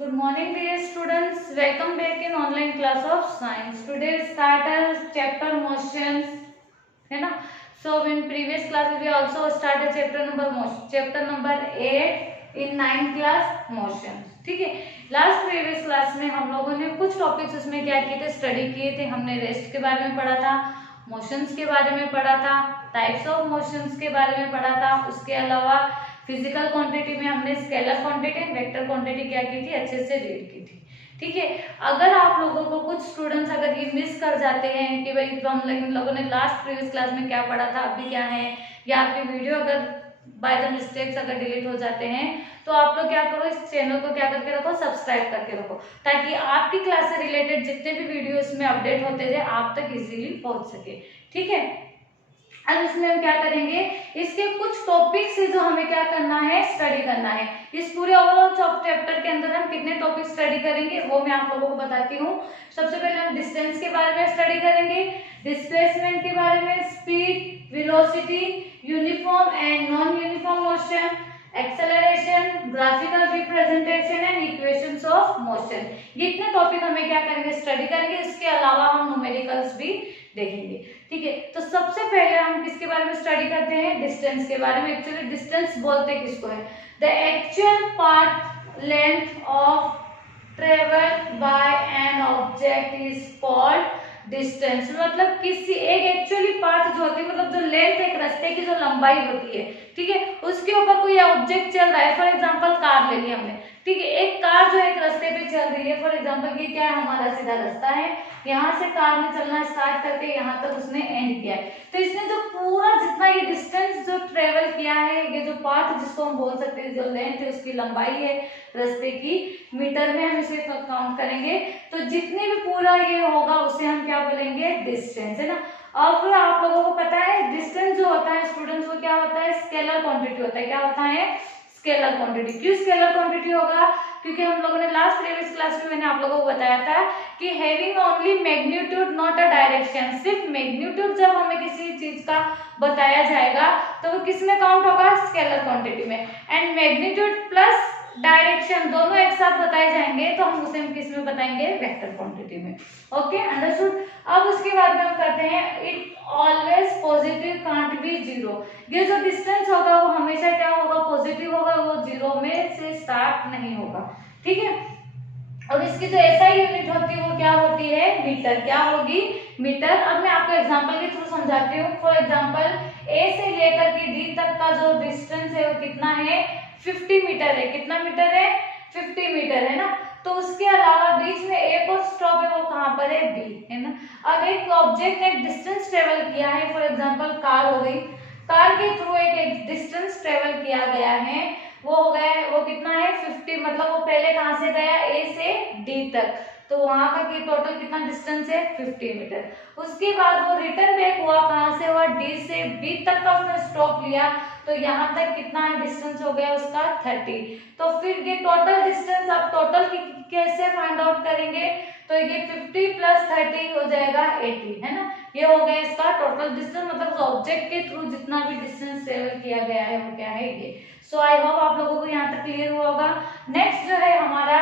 Good morning, dear students. Welcome back in online class of science. Today start a chapter motions, है ना? So in previous classes we also started chapter number 8 in 9th class motions. ठीक है. Last previous class में हम लोगों ने कुछ topics उसमें क्या किए थे, स्टडी किए थे. हमने रेस्ट के बारे में पढ़ा था, मोशंस के बारे में पढ़ा था, टाइप्स ऑफ मोशंस के बारे में पढ़ा था. उसके अलावा फिजिकल क्वांटिटी में हमने scalar quantity and vector quantity क्या की थी, अच्छे से रीड की थी. ठीक है. अगर आप लोगों को कुछ स्टूडेंट्स अगर ये मिस कर जाते हैं कि भाई तो हम लोगों ने लास्ट प्रीवियस क्लास में क्या पढ़ा था, अभी क्या है, या आपकी वीडियो अगर बाय द मिस्टेक्स अगर डिलीट हो जाते हैं, तो आप लोग क्या करो, इस चैनल को क्या करके रखो, सब्सक्राइब करके रखो, ताकि आपकी क्लास से रिलेटेड जितने भी वीडियो इसमें अपडेट होते थे आप तक इजीली पहुंच सके. ठीक है. अब इसमें हम क्या करेंगे, इसके कुछ टॉपिक्स से जो हमें क्या करना है, स्टडी करना है. इस पूरे ओवरऑल चैप्टर के अंदर हम कितने टॉपिक स्टडी करेंगे वो मैं आप लोगों को बताती हूँ. सबसे पहले हम डिस्टेंस के बारे में स्टडी करेंगे, डिस्प्लेसमेंट के बारे में, speed, velocity, uniform and non uniform motion, acceleration, graphical representation and equations of motion. ये इतने टॉपिक हमें क्या करेंगे, स्टडी करेंगे. इसके अलावा हम न्यूमेरिकल्स भी देखेंगे. ठीक है. तो सबसे पहले हम किसके बारे में स्टडी करते हैं, डिस्टेंस के बारे में. एक्चुअली डिस्टेंस बोलते किसको है, the actual path length of travel by an object is called distance. मतलब किसी एक एक्चुअली पाथ जो होती है, मतलब जो लेंथ एक रास्ते की जो लंबाई होती है, ठीक है, उसके ऊपर कोई ऑब्जेक्ट चल रहा है. फॉर एग्जांपल कार ले ली हमने. ठीक है. एक कार जो एक रास्ते पे चल रही है, फॉर एग्जांपल ये क्या है, हमारा सीधा रास्ता है. यहाँ से कार ने चलना स्टार्ट करके यहाँ तक उसने एंड किया है. तो इसने जो पूरा जितना ये डिस्टेंस जो ट्रेवल किया है, ये जो पाथ जिसको हम बोल सकते हैं, जो लेंथ है उसकी लंबाई है रास्ते की, मीटर में हम इसे काउंट करेंगे, तो जितनी भी पूरा ये होगा उसे हम क्या बोलेंगे, डिस्टेंस, है ना. अब आप लोगों को पता है डिस्टेंस जो होता है स्टूडेंट्स, वो क्या होता है, स्केलर क्वांटिटी होता है. क्या होता है, स्केलर क्वांटिटी. क्यों स्केलर क्वांटिटी होगा, क्योंकि हम लोगों ने लास्ट प्रीवियस क्लास में मैंने आप लोगों को बताया था कि having only magnitude not a direction. सिर्फ मैग्नीट्यूड जब हमें किसी चीज का बताया जाएगा तो वो किस में काउंट होगा, स्केलर क्वांटिटी में. एंड मैग्नीट्यूड प्लस डायरेक्शन दोनों एक साथ बताए जाएंगे तो हम उसे किस में बताएंगे, वेक्टर क्वांटिटी में. Okay, understood. अब उसके बाद में हम करते हैं, it always positive can't be zero. ये जो डिस्टेंस होगा वो हमेशा क्या होगा, पॉजिटिव होगा, वो जीरो में से स्टार्ट नहीं होगा. ठीक है. और इसकी जो एसआई यूनिट होती है वो क्या होती है, मीटर. क्या होगी, मीटर. अब मैं आपको एग्जांपल के थ्रू समझाती हूँ. फॉर एग्जांपल ए से लेकर के डी तक का जो डिस्टेंस है वो कितना है, 50 मीटर है. कितना मीटर है, 50 मीटर, है ना. तो उसके अलावा बीच में एक और स्टॉप है, वो कहाँ पर है, बी, है ना. अब एक ऑब्जेक्ट ने डिस्टेंस ट्रेवल किया है, फॉर एग्जांपल कार हो गई. कार के थ्रू एक डिस्टेंस ट्रेवल किया गया है, वो हो गया, वो कितना है, 50. मतलब वो पहले कहाँ से गया, ए से डी तक, तो वहां का की टोटल कितना डिस्टेंस है, 50 मीटर. उसके बाद वो रिटर्न बैक हुआ, कहाँ से हुआ, डी से बी तक का उसने स्टॉप लिया, तो यहाँ तक कितना है डिस्टेंस हो गया उसका, 30. तो फिर ये टोटल डिस्टेंस आप टोटल कैसे फाइंड आउट करेंगे, तो ये 50 प्लस 30 हो जाएगा 80, है ना. ये हो गया इसका टोटल डिस्टेंस, मतलब ऑब्जेक्ट के थ्रू जितना भी डिस्टेंस ट्रेवल किया गया है वो क्या है, ये. सो आई होप आप लोगों को यहाँ तक क्लियर हुआ होगा. नेक्स्ट जो है हमारा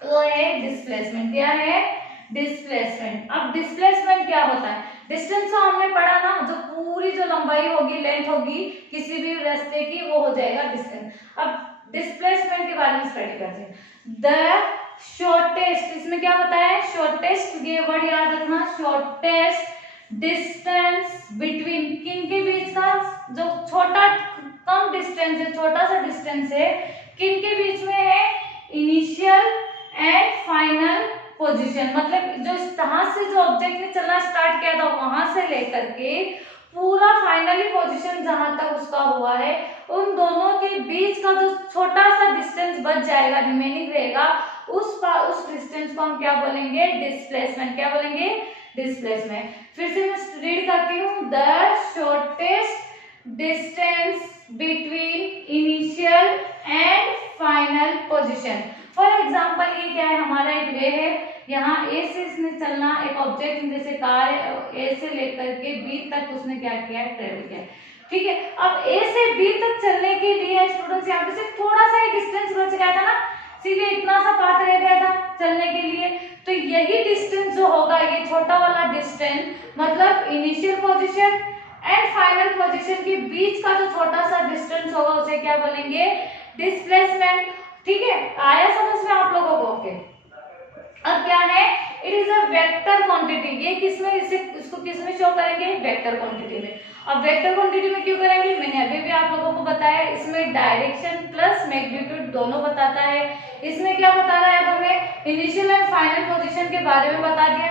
वो है डिस्प्लेसमेंट. क्या है, डिस्प्लेसमेंट. अब डिस्प्लेसमेंट क्या होता है, डिस्टेंस तो हमने पढ़ा ना, जो पूरी जो लंबाई होगी, लेंथ होगी किसी भी रास्ते की, वो हो जाएगा डिस्टेंस. अब डिस्प्लेसमेंट के बारे में स्टडी करते हैं. द शॉर्टेस्ट, इसमें क्या बताया है, शॉर्टेस्ट, ये वर्ड याद रखना, शॉर्टेस्ट डिस्टेंस बिटवीन, किन के बीच का, जो छोटा कम डिस्टेंस है, छोटा सा डिस्टेंस है, किन के बीच में है, इनिशियल एंड फाइनल पोजीशन. मतलब जो जहां से जो ऑब्जेक्ट ने चलना स्टार्ट किया था वहां से लेकर के पूरा फाइनली पोजीशन जहां तक उसका हुआ है, उन दोनों के बीच का जो छोटा सा डिस्टेंस बच जाएगा, रिमेनिंग रहेगा, उस डिस्टेंस को हम क्या बोलेंगे, डिस्प्लेसमेंट. क्या बोलेंगे, डिस्प्लेसमेंट. फिर से मैं रीड करती हूँ, the shortest distance between initial and final position. For example ये क्या है, हमारा एक वे है, यहाँ ए से इसने चलना, एक ऑब्जेक्ट जैसे कार है, ए से लेकर के बी तक उसने क्या किया, ट्रेवल किया. ठीक है. अब ए से बी तक चलने के लिए स्टूडेंट्स यहाँ पे सिर्फ थोड़ा सा ही डिस्टेंस बच गया था ना, सीधे इतना सा पाथ रह गया था चलने के लिए। तो यही डिस्टेंस जो होगा, ये छोटा वाला डिस्टेंस, मतलब initial position and final position के बीच का जो छोटा सा डिस्टेंस होगा उसे क्या बोलेंगे, डिस्प्लेसमेंट। ठीक है, आया समझ में आप लोगों को? ओके, अब क्या है, it is a vector quantity. ये किसमें, इसको किसमें शो करेंगे, वेक्टर क्वांटिटी में। अब वेक्टर क्वांटिटी में क्यों करेंगे, मैंने अभी भी आप लोगों को बताया, इसमें डायरेक्शन प्लस मैग्नीट्यूड दोनों बताता है। इसमें क्या बता रहा है, अब हमें इनिशियल एंड फाइनल पोजीशन के बारे में बता दिया,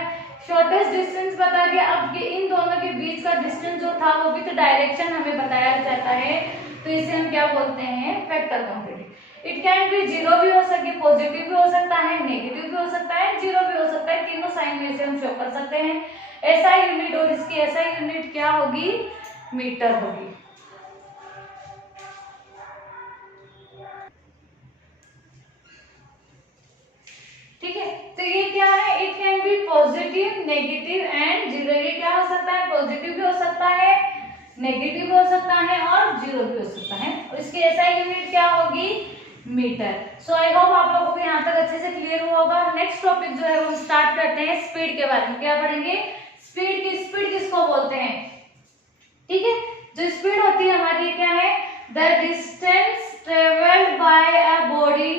शॉर्टेस्ट डिस्टेंस बता दिया। अब ये इन दोनों के बीच का डिस्टेंस जो था वो भी तो डायरेक्शन हमें बताया जाता है, तो इसे हम क्या बोलते हैं, vector quantity. It can be zero भी हो सकती है, पॉजिटिव भी हो सकता है, नेगेटिव भी हो सकता है, जीरो भी हो सकता है, तीनों साइन में से हम शो कर सकते हैं। ऐसा यूनिट, और इसकी ऐसा यूनिट क्या होगी, मीटर होगी। ठीक है, तो ये क्या है, it can be positive, negative and zero. ये क्या हो सकता है, पॉजिटिव भी हो सकता है, नेगेटिव भी हो सकता है और जीरो भी हो सकता है। और इसकी ऐसा यूनिट क्या होगी, मीटर। सो आई होप आप लोगों को यहाँ तक अच्छे से क्लियर हुआ होगा। नेक्स्ट टॉपिक जो है वो स्टार्ट करते हैं स्पीड के बारे में। क्या पढ़ेंगे, स्पीड की। स्पीड किसको बोलते हैं, ठीक है, जो स्पीड होती है हमारी क्या है, the distance travelled by a body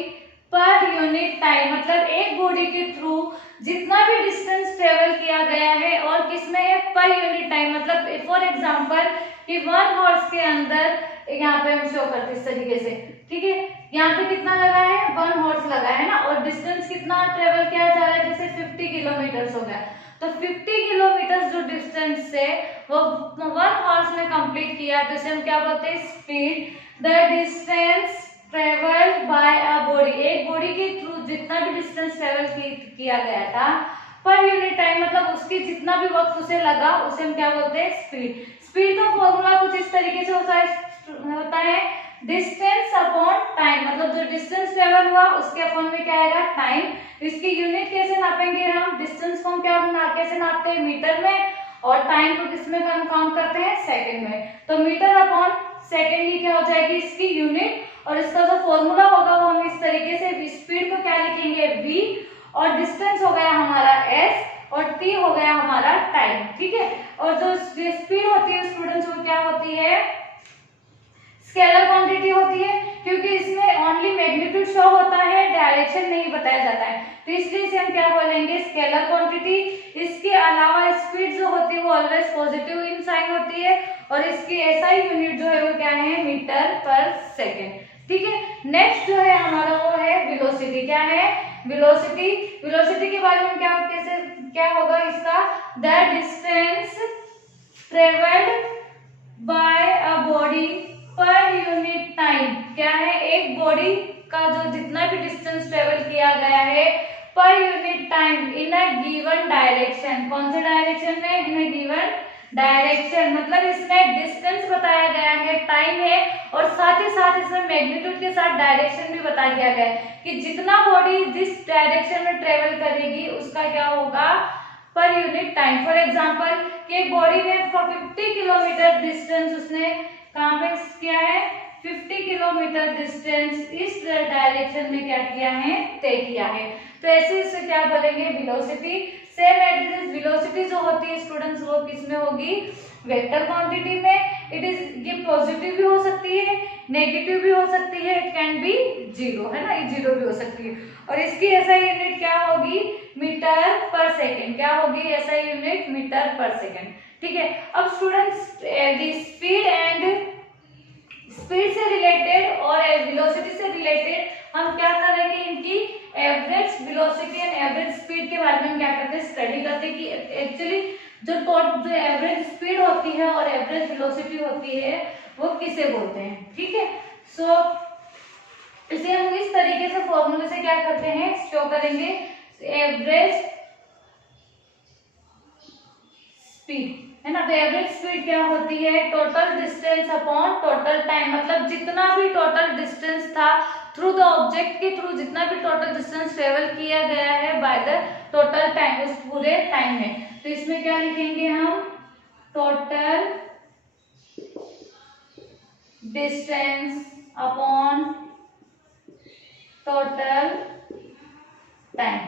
per unit time. मतलब एक बॉडी के थ्रू जितना भी डिस्टेंस ट्रेवल किया गया है और किसमें है, पर यूनिट टाइम। मतलब फॉर एग्जांपल कि 1 हॉर्स के अंदर, यहाँ पे हम शो करते इस तरीके से, ठीक है, यहाँ पे कितना लगा है, 1 हॉर्स लगा है ना, और डिस्टेंस कितना ट्रेवल किया जा रहा है, जैसे 50 किलोमीटर हो गया, तो 50 किलोमीटर जो डिस्टेंस से वो 1 हॉर्स में कंप्लीट किया, तो इसे हम क्या बोलते हैं, speed. The distance travelled by a body, एक बॉडी के थ्रू जितना भी डिस्टेंस ट्रेवल किया गया था पर यूनिट टाइम, मतलब उसकी जितना भी वक्त उसे लगा, उसे हम क्या बोलते हैं, स्पीड। स्पीड का फॉर्मूला कुछ इस तरीके से होता है डिस्टेंस अपॉन टाइम। मतलब जो डिस्टेंस ट्रेवल हुआ उसके अपॉन में क्या आएगा, टाइम। इसकी यूनिट कैसे नापेंगे हम, डिस्टेंस को हम क्या कैसे नापते हैं, मीटर में, और टाइम को किसमें हम काउंट करते हैं, सेकंड में। तो मीटर अपॉन सेकंड की क्या हो जाएगी इसकी यूनिट, और इसका जो फॉर्मूला होगा वो हम इस तरीके से, स्पीड को क्या लिखेंगे, v, और डिस्टेंस हो गया हमारा s, और t हो गया हमारा टाइम। ठीक है, और जो स्पीड होती है स्टूडेंट्स वो क्या होती है, स्केलर क्वांटिटी होती है, क्योंकि इसमें ओनली मैग्नीट्यूड शो होता है, डायरेक्शन नहीं बताया जाता है, तो इसलिए इसे हम क्या बोलेंगे, स्केलर क्वांटिटी। इसके अलावा स्पीड जो होती है वो ऑलवेज पॉजिटिव इन साइन होती है, और इसकी एसआई यूनिट जो है वो क्या है, मीटर पर सेकेंड। ठीक है, नेक्स्ट जो है हमारा वो है वेलोसिटी। क्या है, वेलोसिटी। वेलोसिटी के बारे में कैसे क्या होगा इसका, the distance travelled by a body per unit time. क्या है, एक बॉडी का जो जितना भी डिस्टेंस ट्रेवल किया गया है per unit time in a given direction. कौन से डायरेक्शन में, इन अ गिवन डायरेक्शन। मतलब इसमें डिस्टेंस बताया गया है, टाइम है, और साथ ही साथ इसमें मैग्नीट्यूड के साथ डायरेक्शन भी बता दिया गया है कि जितना बॉडी जिस डायरेक्शन में ट्रेवल करेगी उसका क्या होगा, per unit time. For example कि एक बॉडी ने 50 किलोमीटर डिस्टेंस उसने कहाँ पे किया है, 50 किलोमीटर डिस्टेंस इस डायरेक्शन में क्या किया है, तय किया है, तो ऐसे इसे क्या बोलेंगे, वेलोसिटी। सेम एज वेलोसिटी जो होती है स्टूडेंट्स वो किस में होगी, वेक्टर क्वांटिटी में। इट इज, ये पॉजिटिव भी हो सकती है, नेगेटिव भी हो सकती है, इट कैन बी जीरो, है ना, ये जीरो भी हो सकती है। और इसकी ऐसा यूनिट क्या होगी, मीटर पर सेकेंड। क्या होगी ऐसा यूनिट, मीटर पर सेकेंड। ठीक है, अब स्टूडेंट्स स्पीड एंड स्पीड से रिलेटेड और वेलोसिटी से रिलेटेड हम क्या करेंगे, इनकी average velocity and average speed के बारे में हम क्या करते हैं, स्टडी करते हैं कि एक्चुअली जो एवरेज स्पीड होती है और एवरेज वेलोसिटी होती है वो किसे बोलते हैं। ठीक है, सो इसे हम इस तरीके से फॉर्मूले से क्या करते हैं, शो करेंगे, एवरेज स्पीड, है ना। तो एवरेज स्पीड क्या होती है, total distance upon total time. मतलब जितना भी टोटल डिस्टेंस था थ्रू द ऑब्जेक्ट के थ्रू, जितना भी टोटल डिस्टेंस ट्रेवल किया गया है बाय द टोटल टाइम, उस पूरे टाइम में। तो इसमें क्या लिखेंगे हम, total distance upon total time.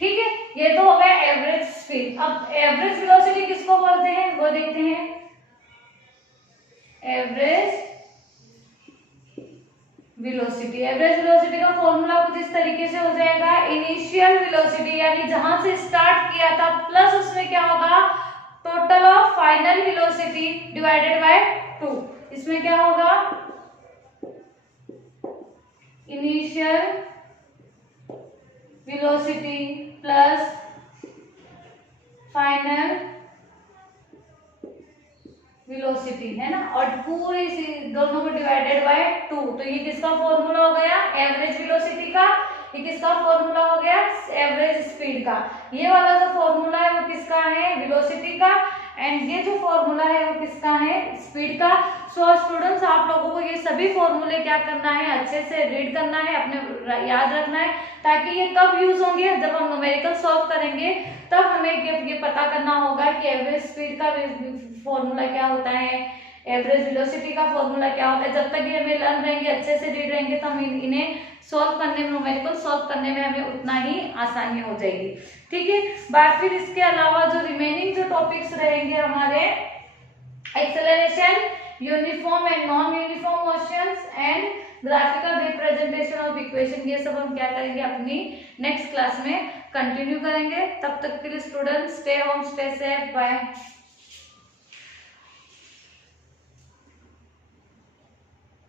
ठीक है, ये तो हो गया एवरेज स्पीड। अब एवरेज वेलोसिटी किसको बोलते हैं वो देखते हैं। एवरेज वेलोसिटी, एवरेज वेलोसिटी का फॉर्मूला कुछ इस तरीके से हो जाएगा, इनिशियल वेलोसिटी यानी जहां से स्टार्ट किया था प्लस उसमें क्या होगा total of final velocity divided by 2। इसमें क्या होगा initial velocity plus final velocity, है ना, और पूरी दोनों को डिवाइडेड बाय 2। तो ये किसका फॉर्मूला हो गया एवरेज वेलोसिटी का, ये किसका फॉर्मूला हो गया एवरेज स्पीड का। ये वाला जो फॉर्मूला है वो किसका है वेलोसिटी का, एंड ये जो फॉर्मूला है वो किसका है स्पीड का। सो स्टूडेंट्स आप लोगों को ये सभी फॉर्मूले क्या करना है अच्छे से रीड करना है, अपने याद रखना है, ताकि ये कब यूज होंगे जब हम न्यूमेरिकल सॉल्व करेंगे तब हमें ये पता करना होगा कि एवरेज स्पीड का फॉर्मूला क्या होता है, एवरेज वेलोसिटी का फॉर्मूला क्या होता है। जब तक ये हमें लर्न रहेंगे अच्छे से रीड रहेंगे तो हम इन्हें सॉल्व करने में न्यूमेरिकल सॉल्व करने में हमें उतना ही आसानी हो जाएगी। ठीक है, बात फिर इसके अलावा जो रिमेनिंग जो टॉपिक्स रहेंगे हमारे acceleration, uniform and non uniform motions and graphical representation of equation, ये सब हम क्या करेंगे अपनी नेक्स्ट क्लास में कंटिन्यू करेंगे। तब तक के लिए students stay home stay safe, bye.